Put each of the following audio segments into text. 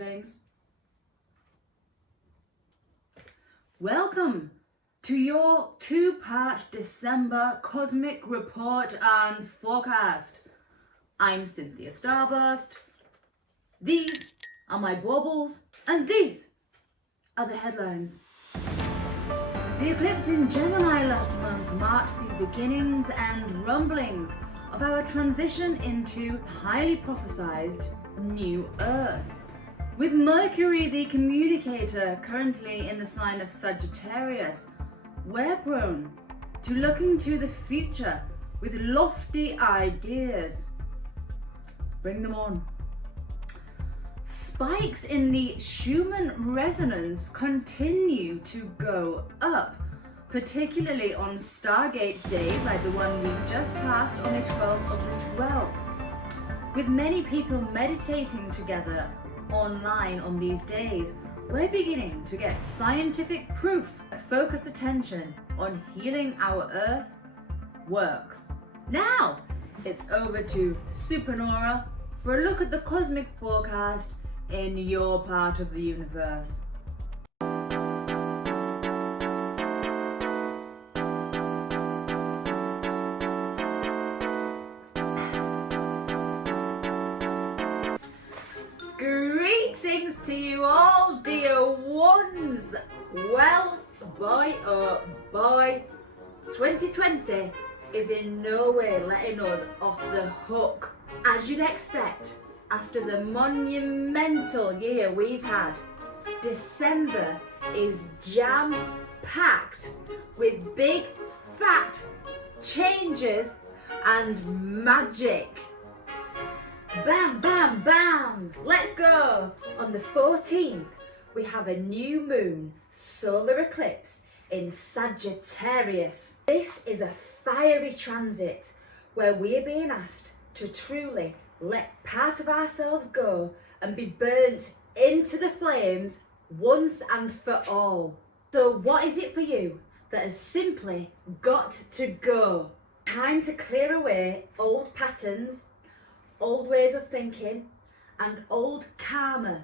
earthlings. Welcome to your two-part December cosmic report and forecast. I'm Cynthia Starburst. These are my baubles and these are the headlines. The eclipse in Gemini last month marked the beginnings and rumblings of our transition into highly prophesized new Earth. With Mercury, the communicator, currently in the sign of Sagittarius, we're prone to looking to the future with lofty ideas. Bring them on. Spikes in the Schumann resonance continue to go up, particularly on Stargate days like the one we just passed on the 12th of the 12th. With many people meditating together online on these days, we're beginning to get scientific proof that focused attention on healing our Earth works. Now, it's over to Supernora for a look at the cosmic forecast in your part of the universe. Greetings to you all, dear ones. Well, boy oh boy, 2020 is in no way letting us off the hook. As you'd expect, after the monumental year we've had, December is jam-packed with big, fat changes and magic. Bam, bam, bam! Let's go! On the 14th, we have a new moon solar eclipse in Sagittarius. This is a fiery transit where we're being asked to truly let part of ourselves go and be burnt into the flames once and for all. So what is it for you that has simply got to go? Time to clear away old patterns, old ways of thinking and old karma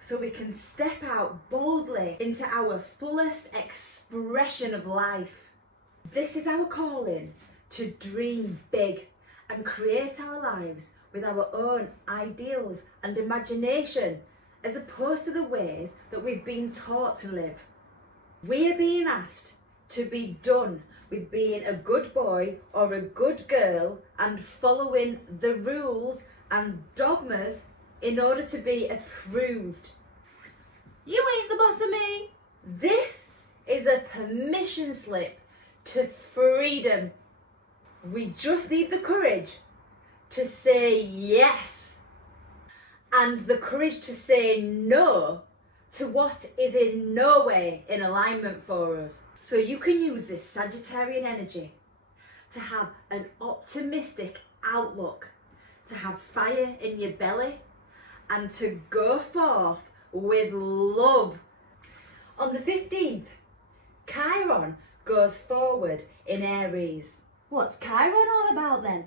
so we can step out boldly into our fullest expression of life. This is our calling to dream big and create our lives with our own ideals and imagination, as opposed to the ways that we've been taught to live. We are being asked to be done with being a good boy or a good girl and following the rules and dogmas in order to be approved. You ain't the boss of me. This is a permission slip to freedom. We just need the courage to say yes and the courage to say no to what is in no way in alignment for us. So you can use this Sagittarian energy to have an optimistic outlook, to have fire in your belly and to go forth with love. On the 15th, Chiron goes forward in Aries. What's Chiron all about then?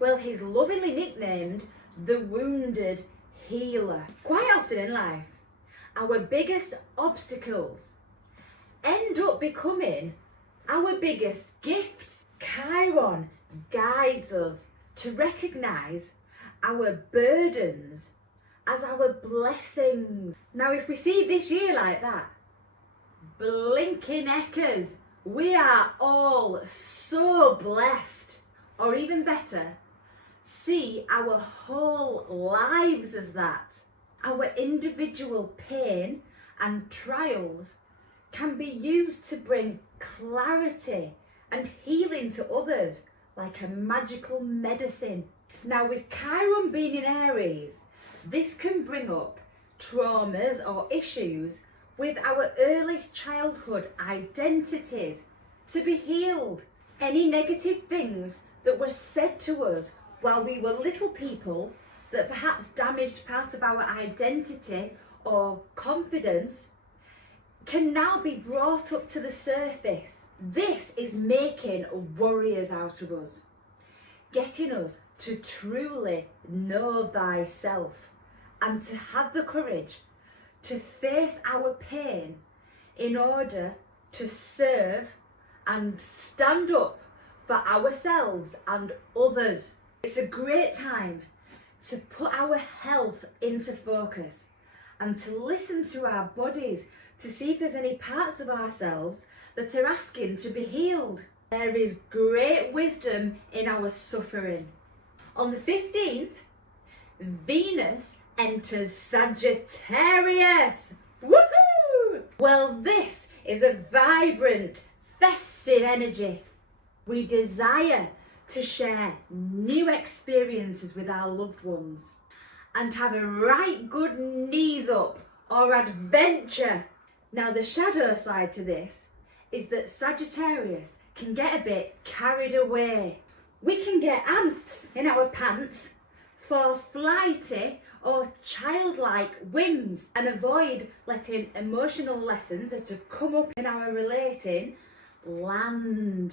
Well, he's lovingly nicknamed the wounded healer. Quite often in life, our biggest obstacles end up becoming our biggest gifts. Chiron guides us to recognise our burdens as our blessings. Now, if we see this year like that, blinking eckers, we are all so blessed. Or even better, see our whole lives as that. Our individual pain and trials can be used to bring clarity and healing to others like a magical medicine. Now, with Chiron being in Aries, this can bring up traumas or issues with our early childhood identities to be healed. Any negative things that were said to us while we were little people that perhaps damaged part of our identity or confidence can now be brought up to the surface. This is making warriors out of us, getting us to truly know thyself and to have the courage to face our pain in order to serve and stand up for ourselves and others. It's a great time to put our health into focus and to listen to our bodies to see if there's any parts of ourselves that are asking to be healed. There is great wisdom in our suffering. On the 15th, Venus enters Sagittarius. Woohoo! Well, this is a vibrant, festive energy. We desire to share new experiences with our loved ones and have a right good knees up or adventure. Now, the shadow side to this is that Sagittarius can get a bit carried away. We can get ants in our pants for flighty or childlike whims and avoid letting emotional lessons that have come up in our relating land.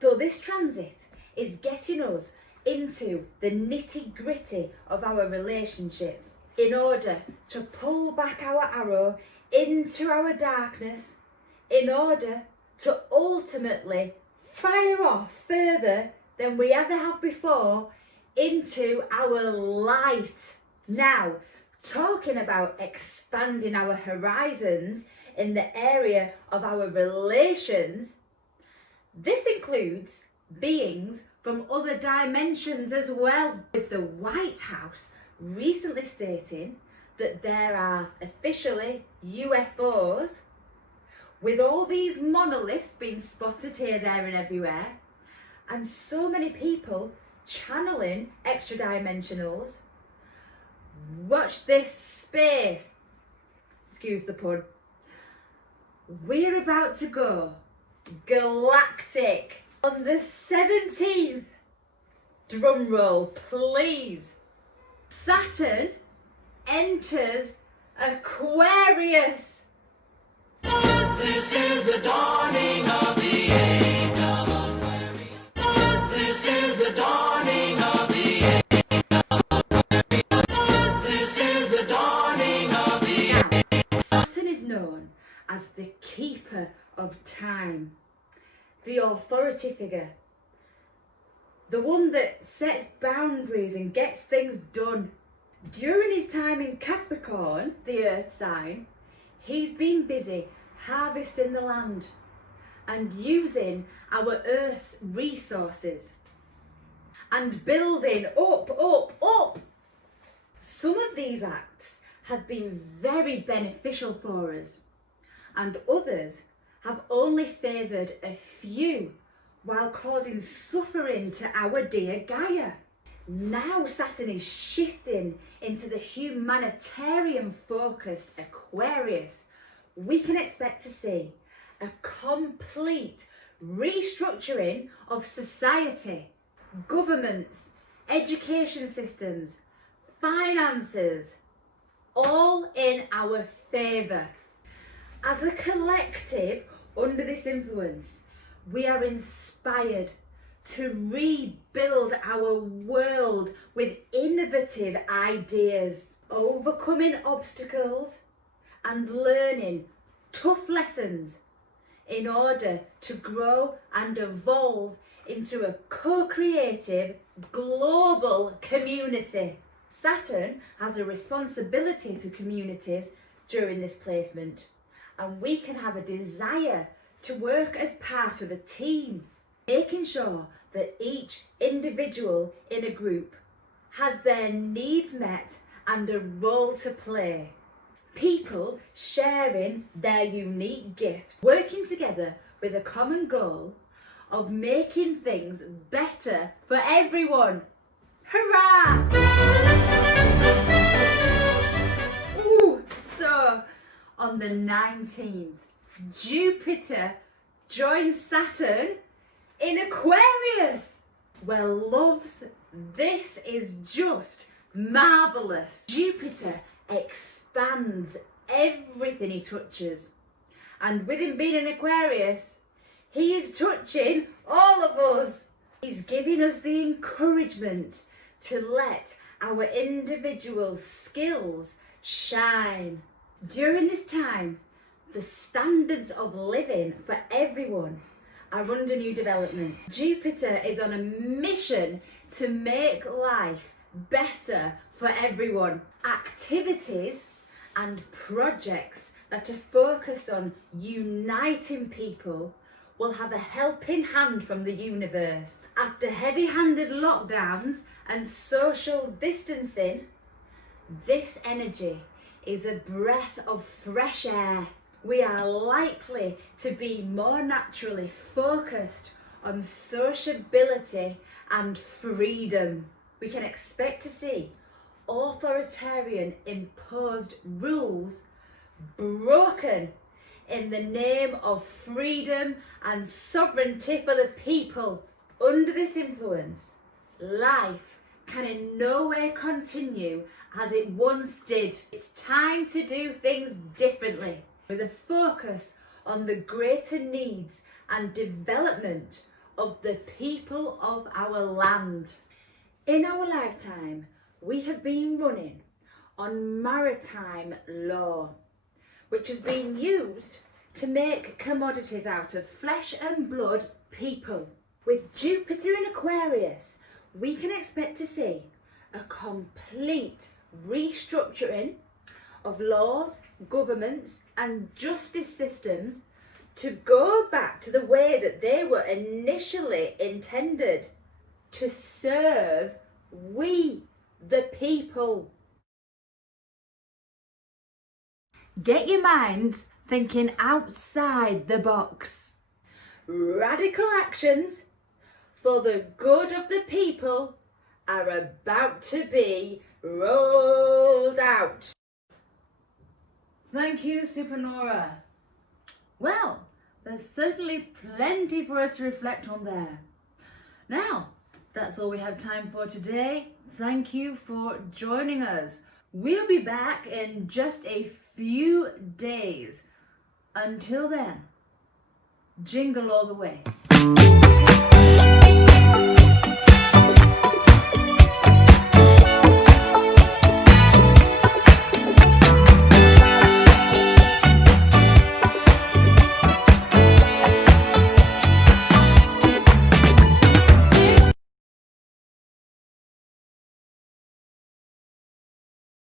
So this transit is getting us into the nitty-gritty of our relationships in order to pull back our arrow into our darkness, in order to ultimately fire off further than we ever have before into our light. Now, talking about expanding our horizons in the area of our relations, this includes beings from other dimensions as well, with the White House recently stating that there are officially UFOs, with all these monoliths being spotted here, there and everywhere, and so many people channeling extra dimensionals. Watch this space. Excuse the pun. We're about to go galactic. On the 17th, drum roll please, Saturn enters Aquarius. This is the dawning of the age of Aquarius. This is the dawning of the age of Aquarius. This is the dawning of the age. Saturn is known as the keeper of time, the authority figure, the one that sets boundaries and gets things done. During his time in Capricorn, the earth sign, he's been busy harvesting the land and using our earth's resources and building up. Some of these acts have been very beneficial for us, and others have only favoured a few while causing suffering to our dear Gaia. Now Saturn is shifting into the humanitarian focused Aquarius. We can expect to see a complete restructuring of society, governments, education systems, finances, all in our favour. As a collective under this influence, we are inspired to rebuild our world with innovative ideas, overcoming obstacles and learning tough lessons in order to grow and evolve into a co-creative global community. Saturn has a responsibility to communities during this placement, and we can have a desire to work as part of a team, making sure that each individual in a group has their needs met and a role to play. People sharing their unique gifts, working together with a common goal of making things better for everyone. Hurrah! Ooh, so on the 19th, Jupiter joins Saturn in Aquarius. Well, loves, this is just marvellous. Jupiter expands everything he touches, and with him being in Aquarius, he is touching all of us. He's giving us the encouragement to let our individual skills shine During this time, the standards of living for everyone are under new development. Jupiter is on a mission to make life better for everyone. Activities and projects that are focused on uniting people will have a helping hand from the universe. After heavy-handed lockdowns and social distancing, this energy is a breath of fresh air. We are likely to be more naturally focused on sociability and freedom. We can expect to see authoritarian imposed rules broken in the name of freedom and sovereignty for the people. Under this influence, life can in no way continue as it once did. It's time to do things differently, with a focus on the greater needs and development of the people of our land. In our lifetime, we have been running on maritime law, which has been used to make commodities out of flesh and blood people. With Jupiter in Aquarius, we can expect to see a complete restructuring of laws, governments and justice systems to go back to the way that they were initially intended, to serve we, the people. Get your minds thinking outside the box. Radical actions for the good of the people are about to be rolled out. Thank you, Supernora. Well, there's certainly plenty for us to reflect on there. Now, that's all we have time for today. Thank you for joining us. We'll be back in just a few days. Until then, jingle all the way.